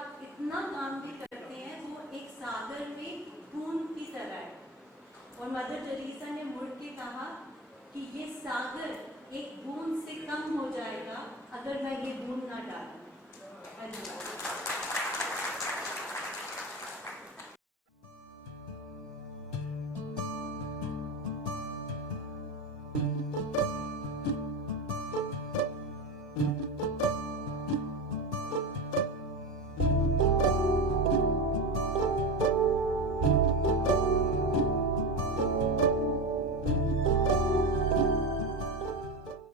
आप इतना काम भी करते हैं वो एक सागर में बूंद की तरह है। और मदर टेरेसा ने मुड़ के कहा कि ये सागर एक बूंद से कम हो जाएगा अगर मैं ये बूंद ना डालूं। धन्यवाद।